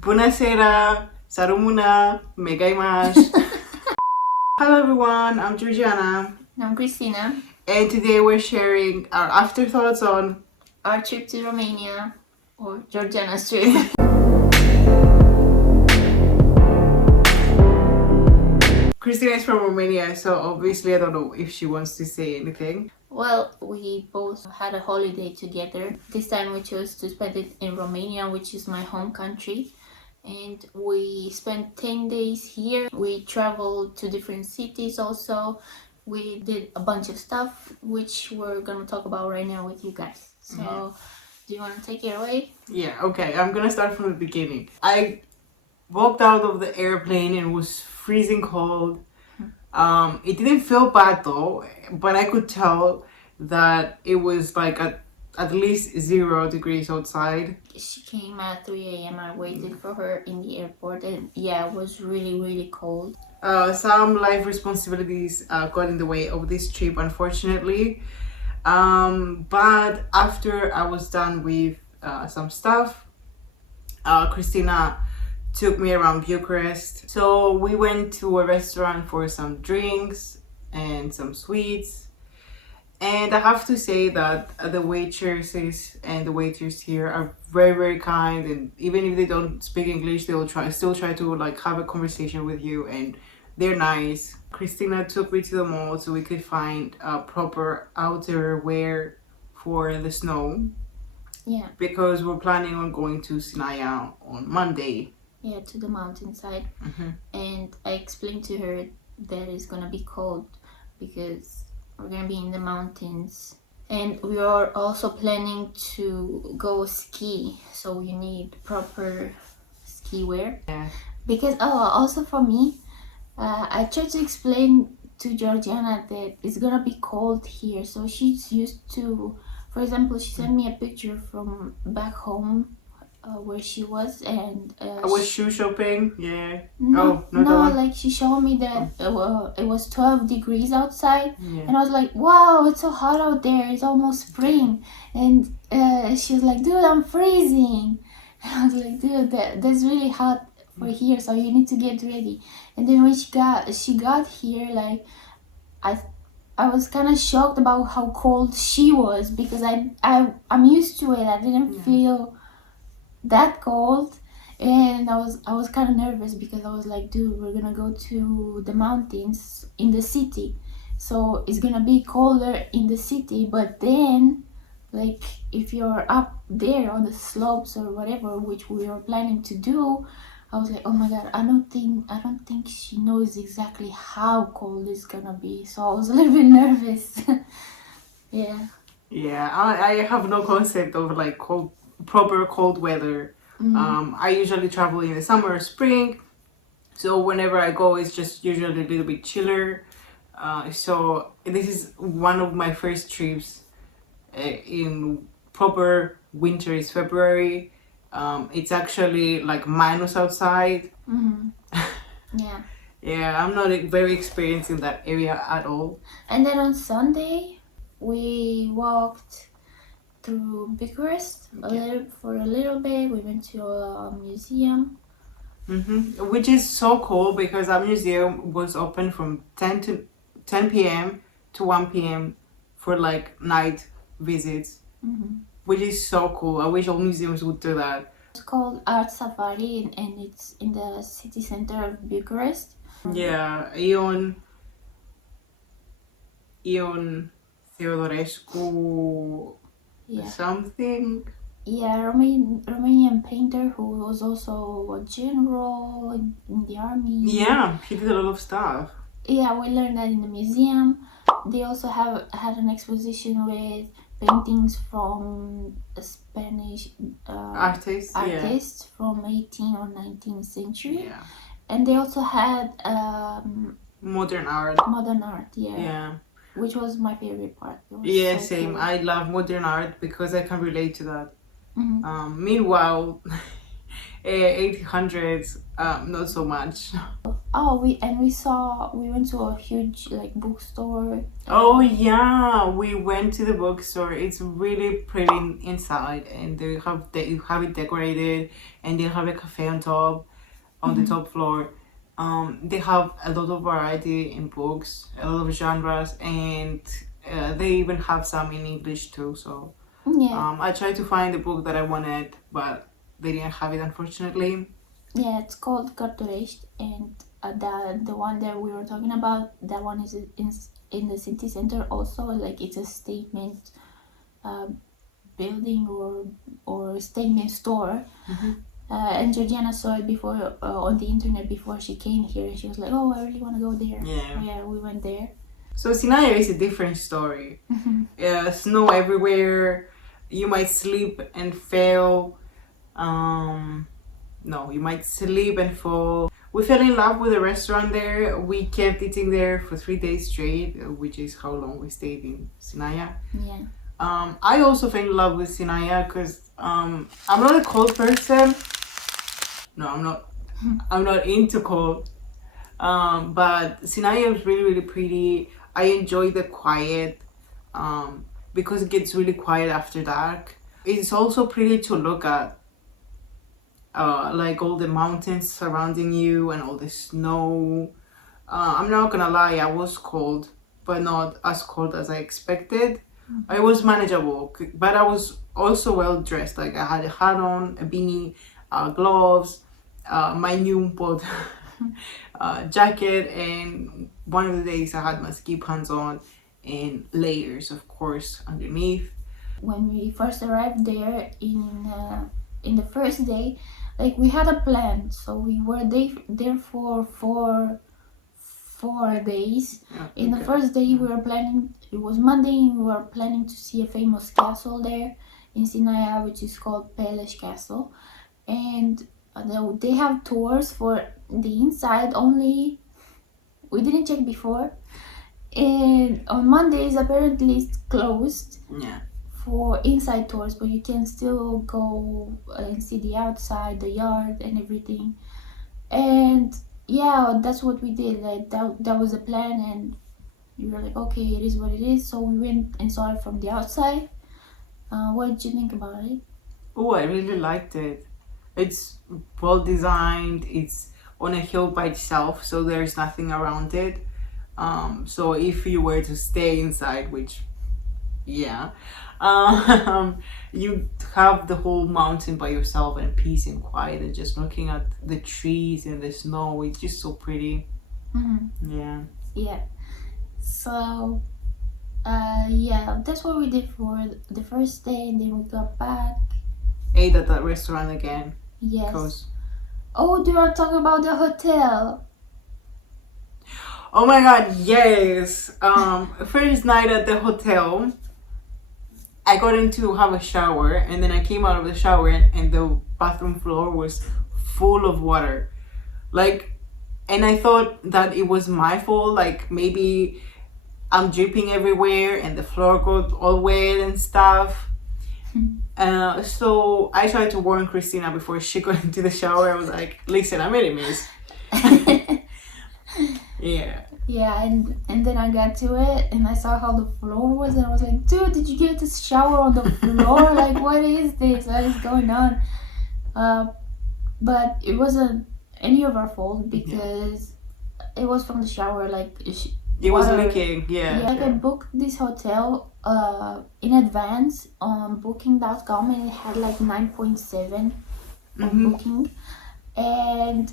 Buonasera, Sarumuna, Megaimash. Hello everyone, I'm Georgiana. I'm Christina. And today we're sharing our afterthoughts on Our trip to Romania, or Georgiana's trip. Christina is from Romania, so obviously I don't know if she wants to say anything. Well, we both had a holiday together. This time we chose to spend it in Romania, which is my home country. And we spent 10 days here. We traveled to different cities also. We did a bunch of stuff, which we're gonna talk about right now with you guys. So, do you want to take it away? Yeah, okay, I'm gonna start from the beginning. I walked out of the airplane and it was freezing cold. It didn't feel bad though, but I could tell that it was like at least 0 degrees outside. She came at 3 a.m. I waited for her in the airport, and yeah, it was really, really cold. Some life responsibilities got in the way of this trip, unfortunately. But after I was done with some stuff, Christina took me around Bucharest. So we went to a restaurant for some drinks and some sweets. And I have to say that the waitresses and the waiters here are very, very kind. And even if they don't speak English, they will still try to like have a conversation with you, and they're nice. Christina took me to the mall so we could find proper outerwear for the snow. Yeah. Because we're planning on going to Sinaia on Monday. Yeah, to the mountainside. And I explained to her that it's gonna be cold because we're gonna be in the mountains, and we are also planning to go ski, so you need proper ski wear. Yeah. Because also for me, I tried to explain to Georgiana that it's gonna be cold here, so she's used to. For example, she sent me a picture from back home where she was, and I was shoe shopping. Yeah. no, no, like she showed me that it was 12 degrees outside, Yeah. and I was like, wow, it's so hot out there, it's almost spring. And she was like, dude, I'm freezing. And I was like, dude, that's really hot for here, so you need to get ready. And then when she got here, like I was kind of shocked about how cold she was, because I'm used to it. I didn't feel that cold, and I was kind of nervous because I was like, dude, we're gonna go to the mountains in the city, so it's gonna be colder in the city. But then, like, if you're up there on the slopes or whatever, which we are planning to do, I was like, oh my god, I don't think she knows exactly how cold it's gonna be. So I was a little bit nervous. Yeah. Yeah, I have no concept of like proper cold weather. I usually travel in the summer or spring, so whenever I go, it's just usually a little bit chiller. So this is one of my first trips in proper winter. It's February. It's actually like minus outside. Yeah. Yeah, I'm not very experienced in that area at all. And then on Sunday, we walked through Bucharest for a little bit. We went to a museum. Which is so cool because our museum was open from 10 p.m. to 1 p.m. for like night visits, which is so cool. I wish all museums would do that. It's called Art Safari, and it's in the city center of Bucharest. Yeah, Ion Theodorescu something. Yeah, Romanian painter who was also a general in the army. Yeah, he did a lot of stuff. Yeah, we learned that in the museum. They also had an exposition with paintings from Spanish artists from 18th or 19th century. Yeah. And they also had modern art. Yeah. Which was my favorite part. Yeah, so same. cool. I love modern art because I can relate to that. Meanwhile, 1800s, not so much. Oh, we went to a huge like bookstore. Oh yeah, we went to the bookstore. It's really pretty inside, and they have it decorated, and they have a cafe on top, on the Mhm. top floor. They have a lot of variety in books, a lot of genres, and they even have some in English too. So Yeah, I tried to find the book that I wanted, but they didn't have it unfortunately. yeah, it's called Cartorești, and the one that we were talking about, that one is in the city center also. Like it's a statement uh, building or statement store. Hmm. And Georgiana saw it before on the internet before she came here, and she was like, "Oh, I really want to go there." Yeah. Yeah, we went there. So Sinaya is a different story. Snow everywhere. You might sleep and fail. No, you might sleep and fall. We fell in love with the restaurant there. We kept eating there for 3 days straight, which is how long we stayed in Sinaya. Yeah. I also fell in love with Sinaya because I'm not a cold person. No, I'm not. I'm not into cold. But Sinaya is really, really pretty. I enjoy the quiet because it gets really quiet after dark. It's also pretty to look at, like all the mountains surrounding you and all the snow. I'm not gonna lie, I was cold, but not as cold as I expected. It was manageable, but I was also well dressed. Like I had a hat on, a beanie, gloves, my new bought jacket, and one of the days I had my ski pants on and layers, of course, underneath. When we first arrived there in the first day, like we had a plan, so we were there for 4 days. Yeah, In the okay. first day, we were planning. It was Monday. And we were planning to see a famous castle there in Sinaia, which is called Peleș Castle, and they have tours for the inside only. We didn't check before, and on Mondays apparently it's closed Yeah. for inside tours, but you can still go and see the outside, the yard, and everything. And yeah, that's what we did. Like that was the plan, and we were like, okay, it is what it is. So we went and saw it from the outside. What did you think about it? Oh, I really liked it. It's well designed. It's on a hill by itself, so there's nothing around it. So if you were to stay inside, which, yeah, you have the whole mountain by yourself and peace and quiet and just looking at the trees and the snow. It's just so pretty. Mm-hmm. Yeah. Yeah. So, yeah, that's what we did for the first day, and then we got back. Ate at that restaurant again. Yes. Cause Oh, do you want to talk about the hotel? oh my god, yes. First night at the hotel, I got in to have a shower, and then I came out of the shower, and the bathroom floor was full of water. Like, and I thought that it was my fault. Like, maybe I'm dripping everywhere, and the floor got all wet and stuff. So I tried to warn Christina before she got into the shower. I was like, listen, I made a mess. Yeah. Yeah, and then I got to it and I saw how the floor was, and I was like, dude, did you get this shower on the floor? Like, what is this? What is going on? But it wasn't any of our fault because it was from the shower. Like, It was water- leaking, yeah. Like I booked this hotel in advance on booking.com, and it had like 9.7 on Mhm. booking, and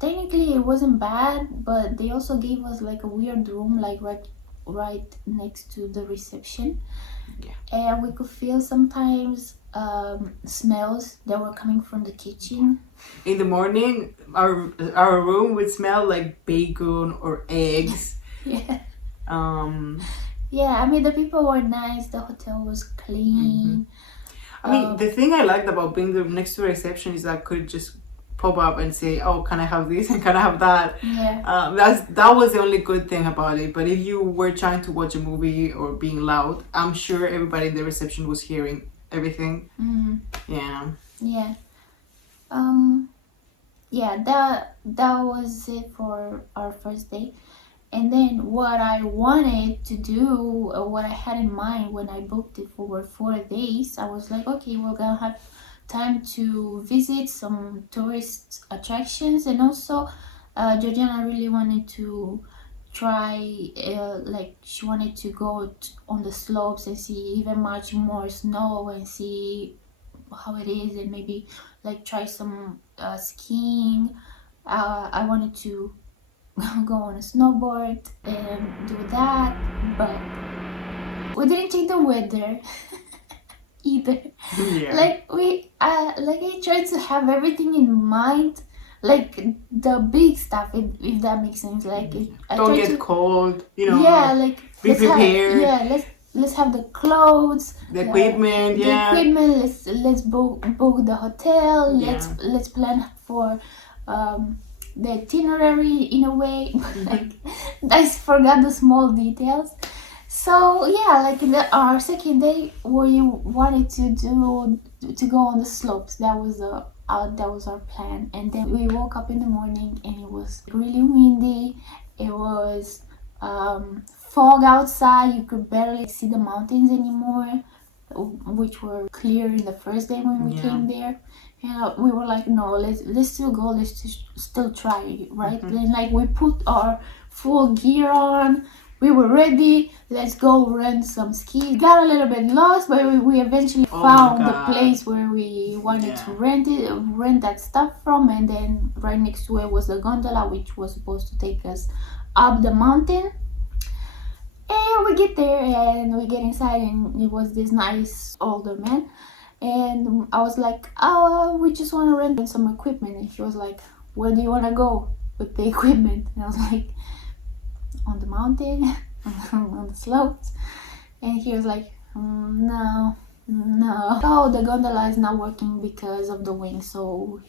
technically it wasn't bad, but they also gave us like a weird room, like right next to the reception. Yeah. And we could feel sometimes smells that were coming from the kitchen. In the morning, our room would smell like bacon or eggs. Yeah. Um, Yeah, I mean, the people were nice, the hotel was clean. I mean, the thing I liked about being next to the reception is that I could just pop up and say, "Oh, can I have this and can I have that?" Yeah. That was the only good thing about it. But if you were trying to watch a movie or being loud, I'm sure everybody in the reception was hearing everything. Mm, Yeah. yeah. Um, yeah, that was it for our first day. And then what I wanted to do, what I had in mind when I booked it for 4 days, I was like, okay, we're gonna have time to visit some tourist attractions, and also Georgiana really wanted to try, like she wanted to go on the slopes and see even much more snow and see how it is, and maybe like try some skiing. I wanted to go on a snowboard and do that, but we didn't check the weather either. Yeah. Like like I tried to have everything in mind, like the big stuff, if that makes sense. Like I Don't tried get to, cold, yeah, like be let's have, prepared. yeah, let's have the clothes, The equipment, the yeah. equipment. Let's book the hotel. Yeah. Let's plan for the itinerary in a way. But like I forgot the small details. So yeah, like our second day, we wanted to go on the slopes. That was our plan. And then we woke up in the morning and it was really windy. It was fog outside. You could barely see the mountains anymore, which were clear in the first day when we came there. And we were like, no, let's still go. Let's just still try, right? Then like we put our full gear on. We were ready. Let's go rent some skis. Got a little bit lost, but we eventually found the place where we wanted to rent that stuff from. And then right next to it was the gondola, which was supposed to take us up the mountain. And we get there and we get inside, and it was this nice older man. And I was like, oh, we just want to rent some equipment. And he was like, where do you want to go with the equipment? And I was like, on the mountain, on the slopes. And he was like, no. Oh, the gondola is not working because of the wind, so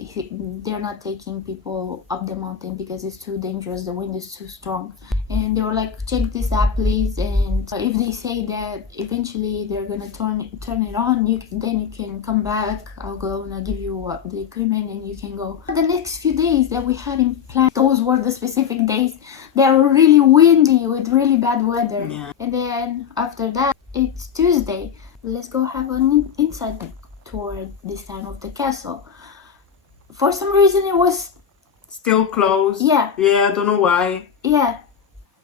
they're not taking people up the mountain because it's too dangerous. The wind is too strong. And they were like, check this app, please. And if they say that eventually they're gonna turn it on, then you can come back. I'll go and I'll give you the equipment and you can go. The next few days that we had in plan, those were the specific days that were really windy with really bad weather. Yeah. And then after that, it's Tuesday. Let's go have an inside tour this time of the castle. For some reason, it was still closed. Yeah. Yeah, I don't know why. Yeah.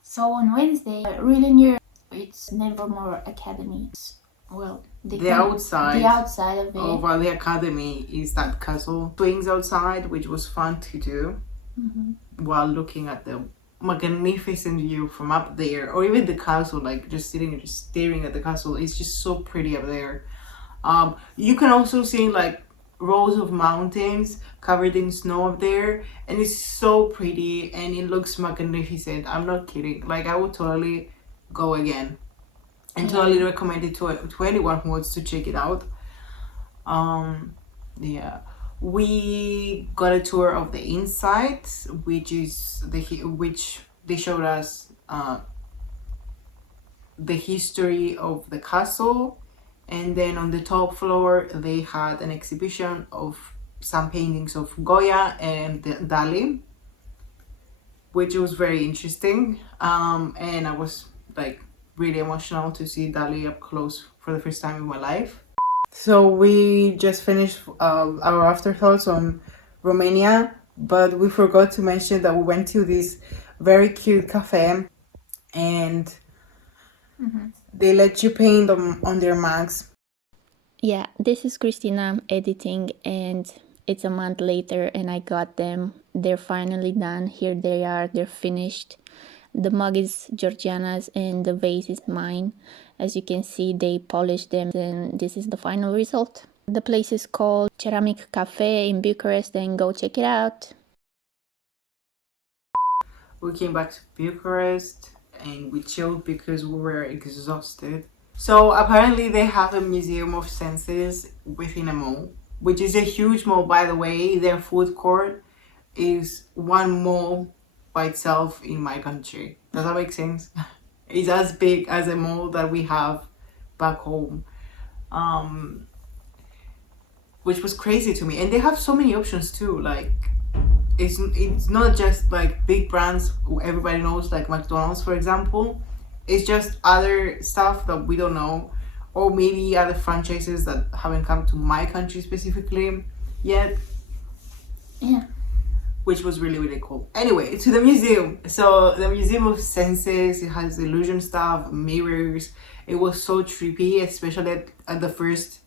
So on Wednesday, really near, it's Nevermore Academy. Well, the outside of it. Of the academy is that castle. Swings outside, which was fun to do while looking at the magnificent view from up there, or even the castle, like just sitting and just staring at the castle. It's just so pretty up there. You can also see like rows of mountains covered in snow up there, and it's so pretty and it looks magnificent. I'm not kidding. Like I would totally go again and totally recommend it to anyone who wants to check it out. Yeah, we got a tour of the inside, which they showed us the history of the castle, and then on the top floor they had an exhibition of some paintings of Goya and Dali, which was very interesting. And I was like really emotional to see Dali up close for the first time in my life. So we just finished our afterthoughts on Romania, but we forgot to mention that we went to this very cute cafe, and they let you paint on their mugs. Yeah, this is Christina editing, and it's a month later and I got them. They're finally done. Here they are, they're finished. The mug is Georgiana's and the vase is mine. As you can see, they polished them and this is the final result. The place is called Ceramic Cafe in Bucharest, and go check it out. We came back to Bucharest and we chilled because we were exhausted. So apparently they have a museum of senses within a mall, which is a huge mall, by the way. Their food court is one mall by itself in my country. Does that make sense? It's as big as a mall that we have back home, which was crazy to me. And they have so many options too. Like it's not just like big brands who everybody knows, like McDonald's, for example. It's just other stuff that we don't know, or maybe other franchises that haven't come to my country specifically yet, Yeah. which was really, really cool. Anyway, to the museum. So the Museum of Senses, it has illusion stuff, mirrors. It was so trippy, especially at the first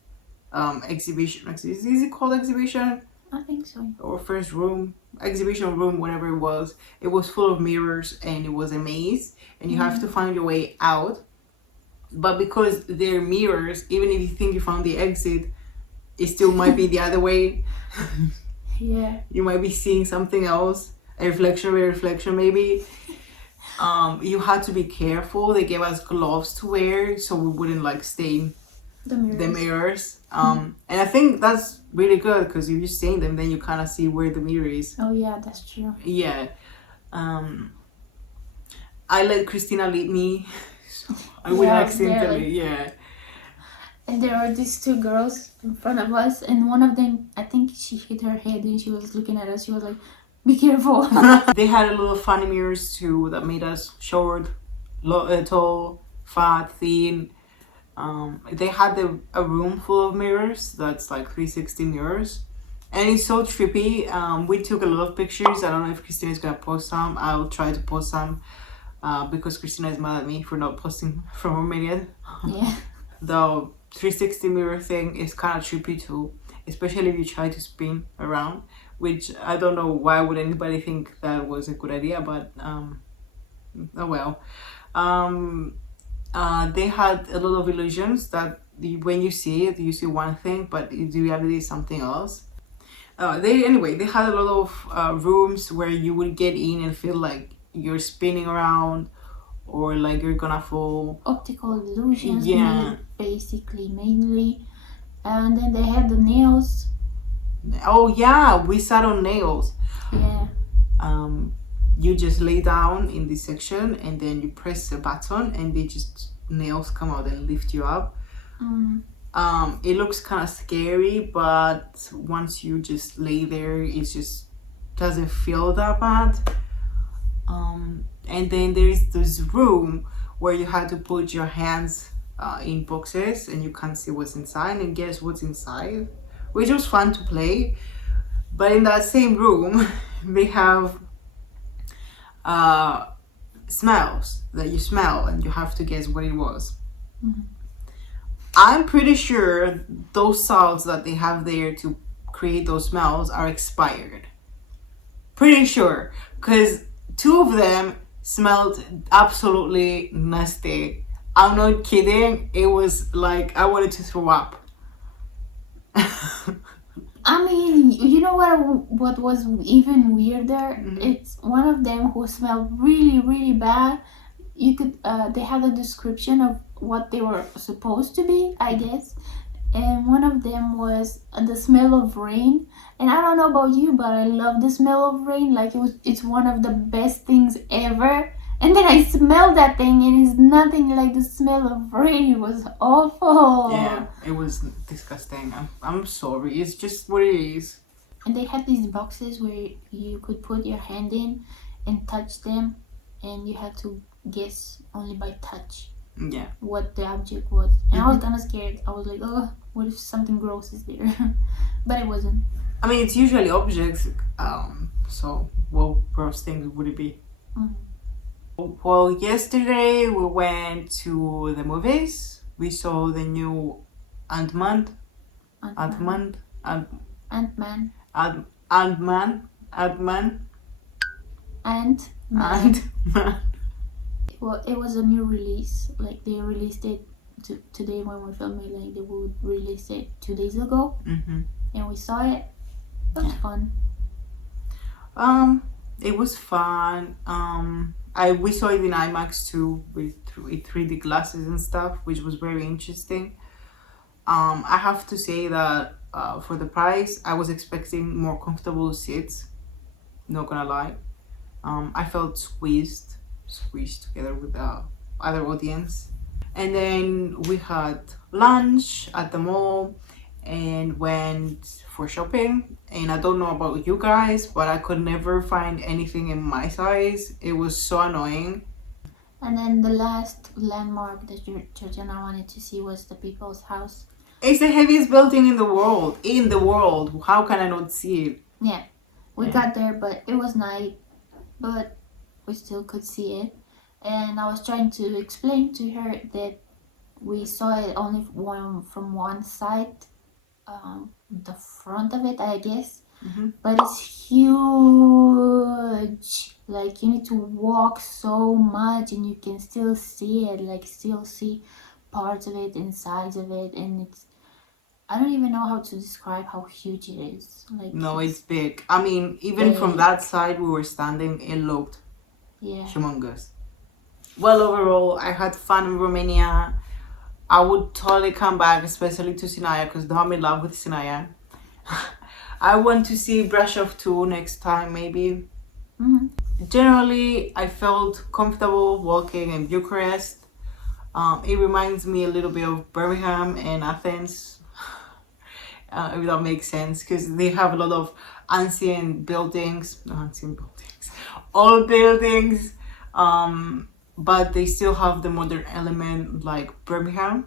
exhibition. Is it called exhibition? I think so. Or first room, exhibition room, whatever it was. It was full of mirrors and it was a maze, and you have to find your way out. But because they're mirrors, even if you think you found the exit, it still might be the other way. Yeah. You might be seeing something else, a reflection of a reflection maybe. You had to be careful. They gave us gloves to wear so we wouldn't like stain The mirrors. the mirrors. And I think that's really good because if you stain them, then you kind of see where the mirror is. Oh yeah, that's true. Yeah. I let Christina lead me. So I would Yeah, accidentally, barely. yeah. And there were these two girls in front of us, and one of them, I think she hit her head and she was looking at us. She was like, "Be careful." They had a little funny mirrors too that made us short, tall, fat, thin. They had a room full of mirrors that's like 360 mirrors, and it's so trippy. We took a lot of pictures. I don't know if Christina is gonna post some. I'll try to post some because Christina is mad at me for not posting from Romania. Yeah. The 360 mirror thing is kind of trippy too, especially if you try to spin around, which I don't know why would anybody think that was a good idea, but oh well. They had a lot of illusions that when you see it, you see one thing, but in reality is something else. They had a lot of rooms where you would get in and feel like you're spinning around or like you're gonna fall. Optical illusions, Yeah. basically, mainly. And then they had the nails. Oh yeah, we sat on nails. Yeah. You just lay down in this section and then you press a button and they just nails come out and lift you up. It looks kind of scary, but once you just lay there, it just doesn't feel that bad. And then there is this room where you had to put your hands in boxes and you can't see what's inside and guess what's inside, which was fun to play. But in that same room, they have smells that you smell and you have to guess what it was. I'm pretty sure those salts that they have there to create those smells are expired. Pretty sure, because 2 of them smelled absolutely nasty. I'm not kidding. It was like I wanted to throw up. I mean, you know what was even weirder? It's one of them who smelled really, really bad. You could, they had a description of what they were supposed to be, I guess. And one of them was the smell of rain. And I don't know about you, but I love the smell of rain. Like it's one of the best things ever. And then I smelled that thing, and it's nothing like the smell of rain. It was awful. Yeah, it was disgusting. I'm sorry. It's just what it is. And they had these boxes where you could put your hand in and touch them, and you had to guess only by touch Yeah. what the object was. And I was kind of scared. I was like, oh, what if something gross is there? But it wasn't. I mean, it's usually objects. So what gross things would it be? Well, yesterday we went to the movies. We saw the new Ant-Man. Ant-Man. Ant-Man. Well, it was a new release. Like they released it today when we filmed it. Like they would release it 2 days ago, and we saw it. It was fun. It was fun. We saw it in IMAX too with 3D glasses and stuff, which was very interesting. I have to say that for the price, I was expecting more comfortable seats. Not gonna lie. I felt squeezed together with the other audience. And then we had lunch at the mall, and went for shopping. And I don't know about you guys, but I could never find anything in my size. It was so annoying. And then the last landmark that Georgiana wanted to see was the People's House. It's the heaviest building in the world. In the world. How can I not see it? Yeah, we got there, but it was night, but we still could see it. And I was trying to explain to her that we saw it only from one side, the front of it, I guess. But it's huge. Like, you need to walk so much, and you can still see it. Like, still see parts of it and sides of it, and it's. I don't even know how to describe how huge it is. Like, no, it's big. I mean, even from that side we were standing, it looked humongous. Well, overall, I had fun in Romania. I would totally come back, especially to Sinaia, because I'm in love with Sinaia. I want to see Brasov too next time, maybe. Generally, I felt comfortable walking in Bucharest. It reminds me a little bit of Birmingham and Athens, if that makes sense, because they have a lot of ancient buildings, old buildings, but they still have the modern element like Birmingham.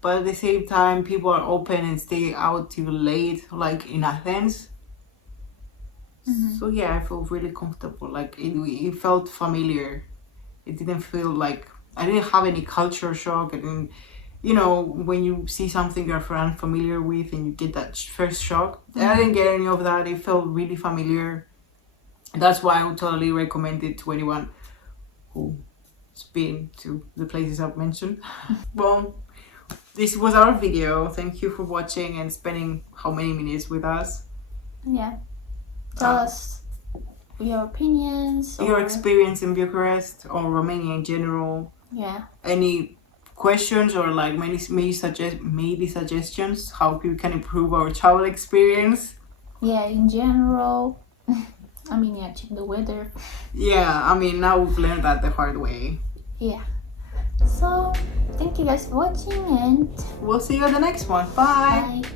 But at the same time, people are open and stay out till late, like in Athens. So yeah, I felt really comfortable. Like it felt familiar. It didn't feel like I didn't have any culture shock. I didn't, you know, when you see something you're unfamiliar with and you get that first shock. I didn't get any of that. It felt really familiar. That's why I would totally recommend it to anyone who's been to the places I've mentioned. Well, this was our video. Thank you for watching and spending how many minutes with us. Yeah. Tell us your opinions. Your experience in Bucharest or Romania in general. Yeah. Any questions or like maybe suggestions how we can improve our travel experience. Yeah, in general. I mean, yeah, check the weather. Yeah, I mean, now we've learned that the hard way. Yeah. So, thank you guys for watching, and we'll see you at the next one. Bye. bye.